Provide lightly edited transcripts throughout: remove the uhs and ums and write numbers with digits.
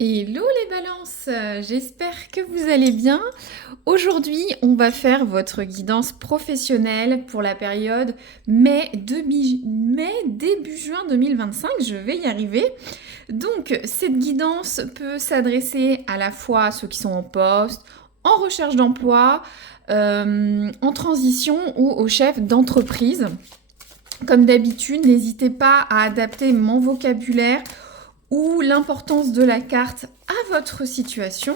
Hello les balances, j'espère que vous allez bien. Aujourd'hui, on va faire votre guidance professionnelle pour la période mai début juin 2025, je vais y arriver. Donc, cette guidance peut s'adresser à la fois à ceux qui sont en poste, en recherche d'emploi, en transition ou aux chefs d'entreprise. Comme d'habitude, n'hésitez pas à adapter mon vocabulaire ou l'importance de la carte à votre situation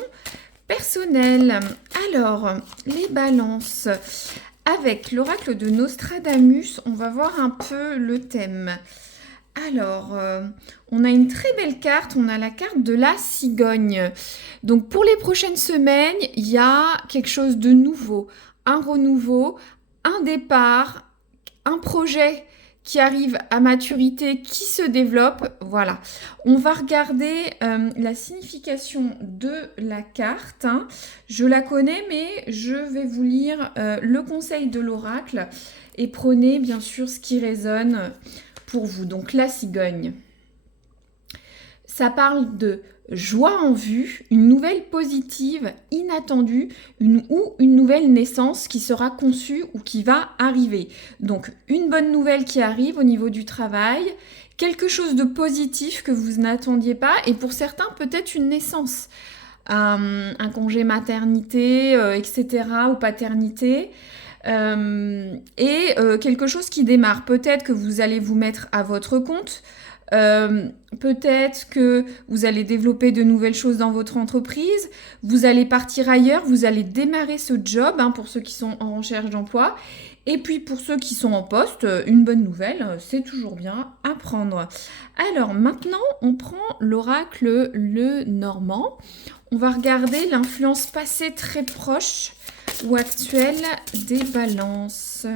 personnelle. Alors, les balances. Avec l'oracle de Nostradamus, on va voir un peu le thème. Alors, on a une très belle carte, on a la carte de la cigogne. Donc pour les prochaines semaines, il y a quelque chose de nouveau, un renouveau, un départ, un projet qui arrive à maturité, qui se développe. Voilà. On va regarder la signification de la carte, hein. Je la connais, mais je vais vous lire le conseil de l'oracle et prenez bien sûr ce qui résonne pour vous. Donc la cigogne. Ça parle de joie en vue, une nouvelle positive, inattendue, une nouvelle naissance qui sera conçue ou qui va arriver. Donc une bonne nouvelle qui arrive au niveau du travail, quelque chose de positif que vous n'attendiez pas et pour certains peut-être une naissance, un congé maternité, etc. ou paternité. Quelque chose qui démarre. Peut-être que vous allez vous mettre à votre compte. Peut-être que vous allez développer de nouvelles choses dans votre entreprise, vous allez partir ailleurs, vous allez démarrer ce job, hein, pour ceux qui sont en recherche d'emploi. Et puis pour ceux qui sont en poste, une bonne nouvelle, c'est toujours bien à prendre. Alors maintenant, on prend l'oracle le Normand. On va regarder l'influence passée très proche ou actuelle des balances.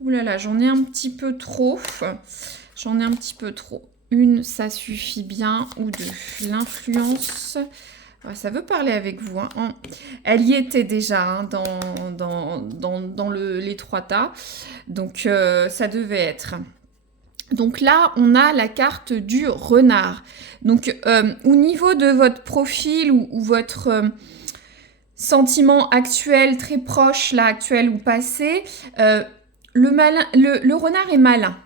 Ouh là là, j'en ai un petit peu trop. J'en ai un petit peu trop. Une, ça suffit bien, ou deux. L'influence, ouais, ça veut parler avec vous, hein. Elle y était déjà, hein, dans les trois tas. Donc, ça devait être. Donc là, on a la carte du renard. Donc, au niveau de votre profil ou votre sentiment actuel, très proche, là, actuel ou passé, le renard est malin.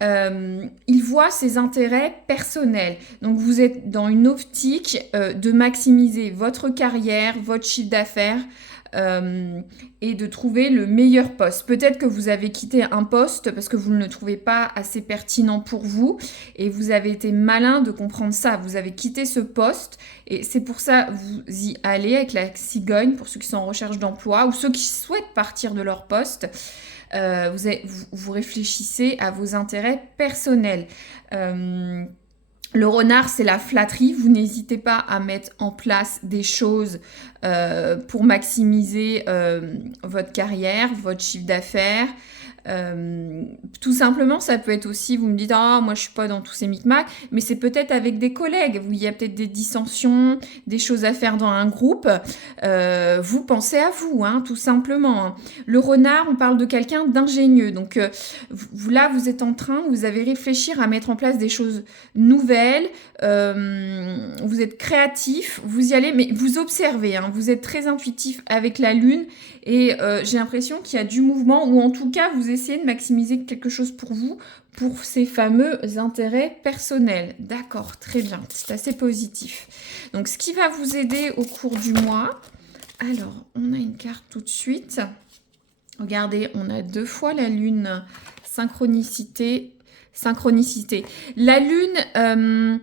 Il voit ses intérêts personnels. Donc vous êtes dans une optique de maximiser votre carrière, votre chiffre d'affaires et de trouver le meilleur poste. Peut-être que vous avez quitté un poste parce que vous ne le trouvez pas assez pertinent pour vous et vous avez été malin de comprendre ça. Vous avez quitté ce poste et c'est pour ça vous y allez avec la cigogne pour ceux qui sont en recherche d'emploi ou ceux qui souhaitent partir de leur poste. Vous réfléchissez à vos intérêts personnels. Le renard, c'est la flatterie. Vous n'hésitez pas à mettre en place des choses pour maximiser votre carrière, votre chiffre d'affaires. Tout simplement, ça peut être aussi, vous me dites, ah, moi je suis pas dans tous ces micmacs, mais c'est peut-être avec des collègues, il y a peut-être des dissensions, des choses à faire dans un groupe. Vous pensez à vous, hein, tout simplement, hein. Le renard, on parle de quelqu'un d'ingénieux, donc vous êtes en train, vous avez réfléchir à mettre en place des choses nouvelles, vous êtes créatif, vous y allez, mais vous observez, hein, vous êtes très intuitif avec la lune et j'ai l'impression qu'il y a du mouvement ou en tout cas vous essayez de maximiser quelque chose pour vous, pour ces fameux intérêts personnels. D'accord, très bien, c'est assez positif. Donc ce qui va vous aider au cours du mois, alors on a une carte tout de suite. Regardez, on a deux fois la lune, synchronicité. La lune,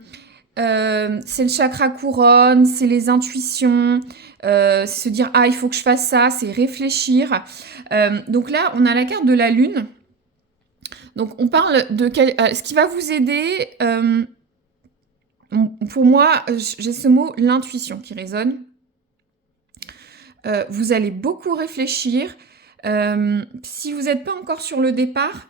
c'est le chakra couronne, c'est les intuitions, c'est se dire ah il faut que je fasse ça, c'est réfléchir. Donc là on a la carte de la lune. Donc on parle de ce qui va vous aider. Pour moi j'ai ce mot l'intuition qui résonne. Vous allez beaucoup réfléchir. Si vous n'êtes pas encore sur le départ,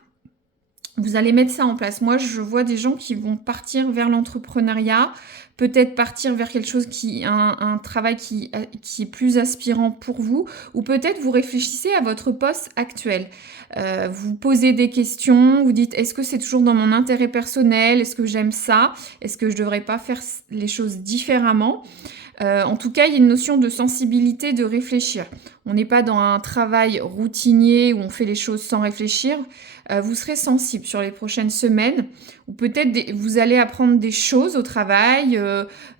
vous allez mettre ça en place. Moi, je vois des gens qui vont partir vers l'entrepreneuriat peut-être partir vers quelque chose un travail qui est plus aspirant pour vous, ou peut-être vous réfléchissez à votre poste actuel. Vous posez des questions, vous dites est-ce que c'est toujours dans mon intérêt personnel? Est-ce que j'aime ça? Est-ce que je devrais pas faire les choses différemment? En tout cas, il y a une notion de sensibilité, de réfléchir. On n'est pas dans un travail routinier où on fait les choses sans réfléchir. Vous serez sensible sur les prochaines semaines, ou peut-être vous allez apprendre des choses au travail.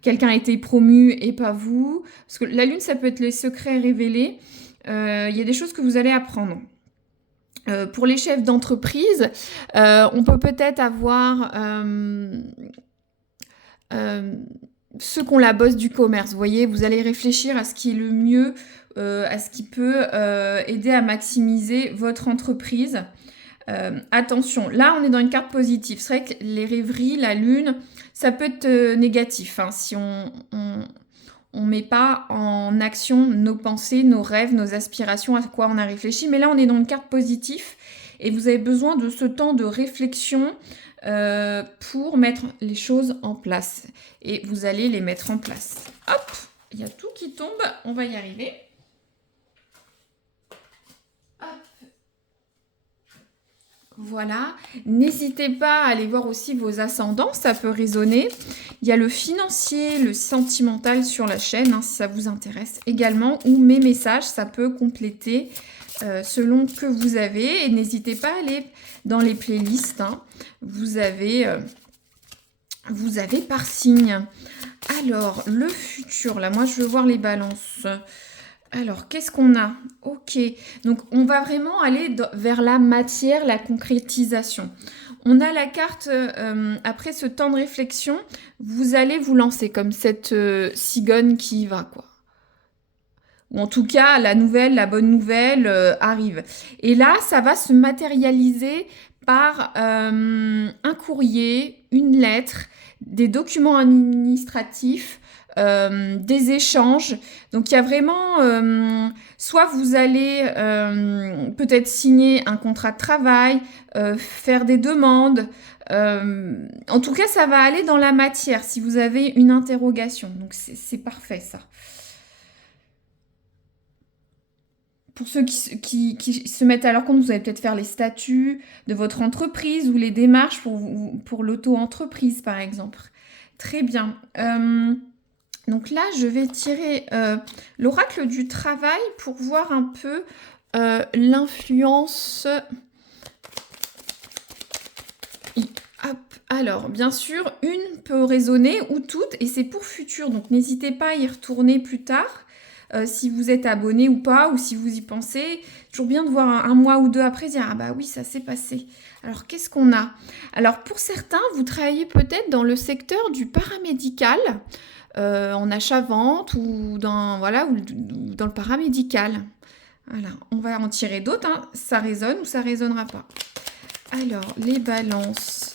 Quelqu'un a été promu et pas vous. Parce que la lune, ça peut être les secrets révélés. Il y a des choses que vous allez apprendre. Pour les chefs d'entreprise, on peut peut-être avoir ceux qui ont la bosse du commerce. Vous voyez, vous allez réfléchir à ce qui est le mieux, à ce qui peut aider à maximiser votre entreprise. Attention, là on est dans une carte positive. C'est vrai que les rêveries, la lune, ça peut être négatif hein, si on met pas en action nos pensées, nos rêves, nos aspirations, à quoi on a réfléchi. Mais là, on est dans une carte positive et vous avez besoin de ce temps de réflexion pour mettre les choses en place. Et vous allez les mettre en place. Hop, il y a tout qui tombe, on va y arriver. Voilà, n'hésitez pas à aller voir aussi vos ascendants, ça peut résonner. Il y a le financier, le sentimental sur la chaîne, hein, si ça vous intéresse également, ou mes messages, ça peut compléter selon que vous avez. Et n'hésitez pas à aller dans les playlists, hein. Vous avez par signe. Alors, le futur, là, moi je veux voir les balances. Alors, qu'est-ce qu'on a? Ok, donc on va vraiment aller vers la matière, la concrétisation. On a la carte, après ce temps de réflexion, vous allez vous lancer comme cette cigogne qui y va, quoi. Ou en tout cas, la bonne nouvelle arrive. Et là, ça va se matérialiser par un courrier, une lettre, des documents administratifs, des échanges. Donc il y a vraiment, soit vous allez peut-être signer un contrat de travail, faire des demandes. En tout cas, ça va aller dans la matière si vous avez une interrogation. Donc c'est parfait ça. Pour ceux qui se mettent à leur compte, vous allez peut-être faire les statuts de votre entreprise ou les démarches pour l'auto-entreprise, par exemple. Très bien. Donc là, je vais tirer l'oracle du travail pour voir un peu l'influence. Hop. Alors, bien sûr, une peut résonner ou toutes, et c'est pour futur. Donc, n'hésitez pas à y retourner plus tard. Si vous êtes abonné ou pas, ou si vous y pensez, toujours bien de voir un mois ou deux après, dire « Ah bah oui, ça s'est passé ». Alors, qu'est-ce qu'on a? Alors, pour certains, vous travaillez peut-être dans le secteur du paramédical, en achat-vente ou dans le paramédical. Voilà, on va en tirer d'autres, hein. Ça résonne ou ça résonnera pas. Alors, les balances.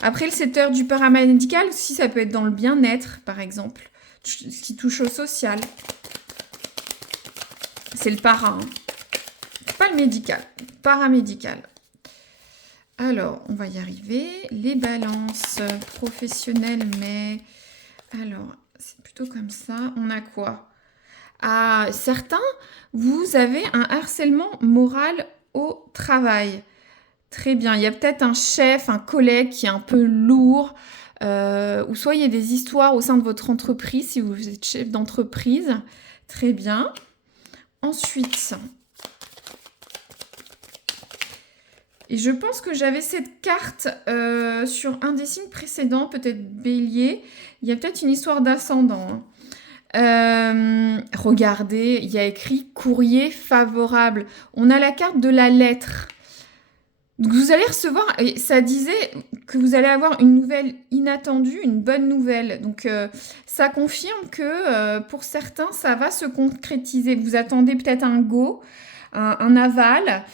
Après, le secteur du paramédical, si ça peut être dans le bien-être, par exemple, ce qui touche au social. C'est le para, hein. Pas le médical, paramédical. Alors, on va y arriver. Les balances professionnelles, mais... Alors, c'est plutôt comme ça. On a quoi? Ah, certains, vous avez un harcèlement moral au travail. Très bien. Il y a peut-être un chef, un collègue qui est un peu lourd. Ou soit il y a des histoires au sein de votre entreprise, si vous êtes chef d'entreprise. Très bien. Ensuite, et je pense que j'avais cette carte sur un des signes précédents, peut-être Bélier. Il y a peut-être une histoire d'ascendant, hein. Regardez, il y a écrit courrier favorable. On a la carte de la lettre. Donc vous allez recevoir, et ça disait que vous allez avoir une nouvelle inattendue, une bonne nouvelle. Donc ça confirme que pour certains, ça va se concrétiser. Vous attendez peut-être un go, un aval.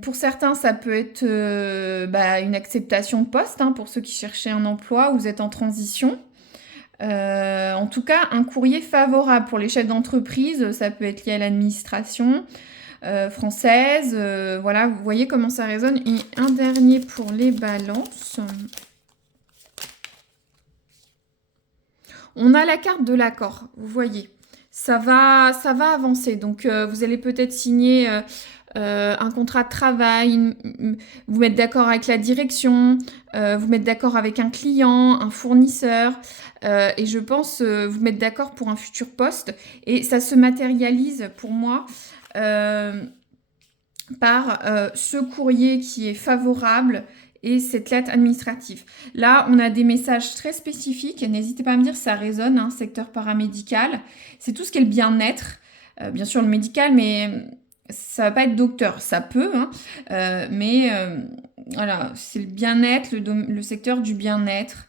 Pour certains, ça peut être une acceptation de poste, hein, pour ceux qui cherchaient un emploi ou vous êtes en transition. En tout cas, un courrier favorable pour les chefs d'entreprise, ça peut être lié à l'administration française. Voilà, vous voyez comment ça résonne. Et un dernier pour les balances. On a la carte de l'accord, vous voyez. Ça va avancer. Donc, vous allez peut-être signer un contrat de travail, vous mettre d'accord avec la direction, vous mettre d'accord avec un client, un fournisseur, et je pense vous mettre d'accord pour un futur poste. Et ça se matérialise pour moi par ce courrier qui est favorable et cette lettre administrative. Là, on a des messages très spécifiques. N'hésitez pas à me dire si ça résonne, hein, secteur paramédical. C'est tout ce qui est le bien-être. Bien sûr, le médical, mais ça va pas être docteur. Ça peut, hein, mais voilà, c'est le bien-être, le secteur du bien-être.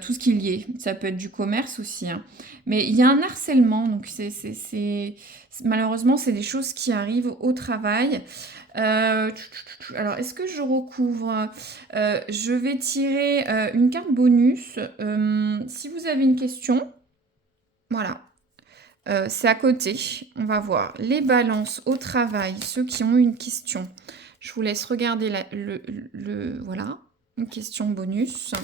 Tout ce qu'il y est. Ça peut être du commerce aussi, hein. Mais il y a un harcèlement, donc malheureusement, c'est des choses qui arrivent au travail. Alors, est-ce que je recouvre? Je vais tirer une carte bonus. Si vous avez une question, voilà. C'est à côté. On va voir les balances au travail, ceux qui ont une question. Je vous laisse regarder voilà, une question bonus.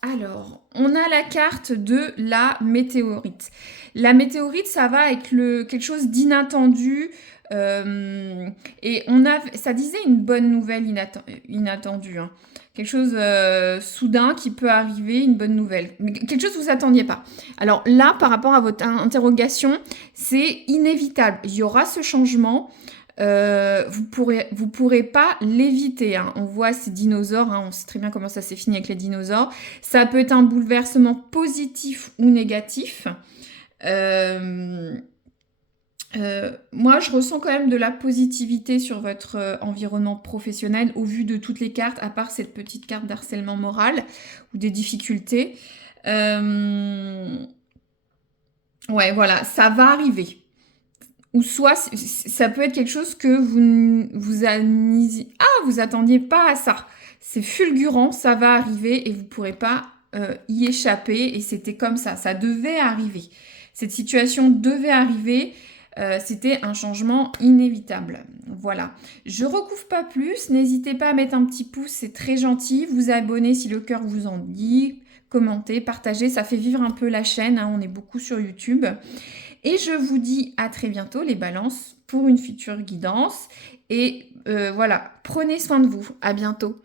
Alors, on a la carte de la météorite. La météorite, ça va avec quelque chose d'inattendu. Et ça disait une bonne nouvelle inattendue, hein. Quelque chose soudain qui peut arriver, une bonne nouvelle. Mais quelque chose que vous n'attendiez pas. Alors là, par rapport à votre interrogation, c'est inévitable. Il y aura ce changement. Vous pourrez pas l'éviter, hein. On voit ces dinosaures, hein, on sait très bien comment ça s'est fini avec les dinosaures. Ça peut être un bouleversement positif ou négatif. Moi, je ressens quand même de la positivité sur votre environnement professionnel au vu de toutes les cartes, à part cette petite carte d'harcèlement moral ou des difficultés. Ouais, voilà, ça va arriver. Ou soit, ça peut être quelque chose que vous attendiez pas à ça. C'est fulgurant, ça va arriver et vous pourrez pas y échapper. Et c'était comme ça devait arriver. Cette situation devait arriver. C'était un changement inévitable. Voilà. Je recouvre pas plus. N'hésitez pas à mettre un petit pouce, c'est très gentil. Vous abonner si le cœur vous en dit. Commentez, partagez, ça fait vivre un peu la chaîne, hein. On est beaucoup sur YouTube. Et je vous dis à très bientôt les balances pour une future guidance. Et voilà, prenez soin de vous. À bientôt.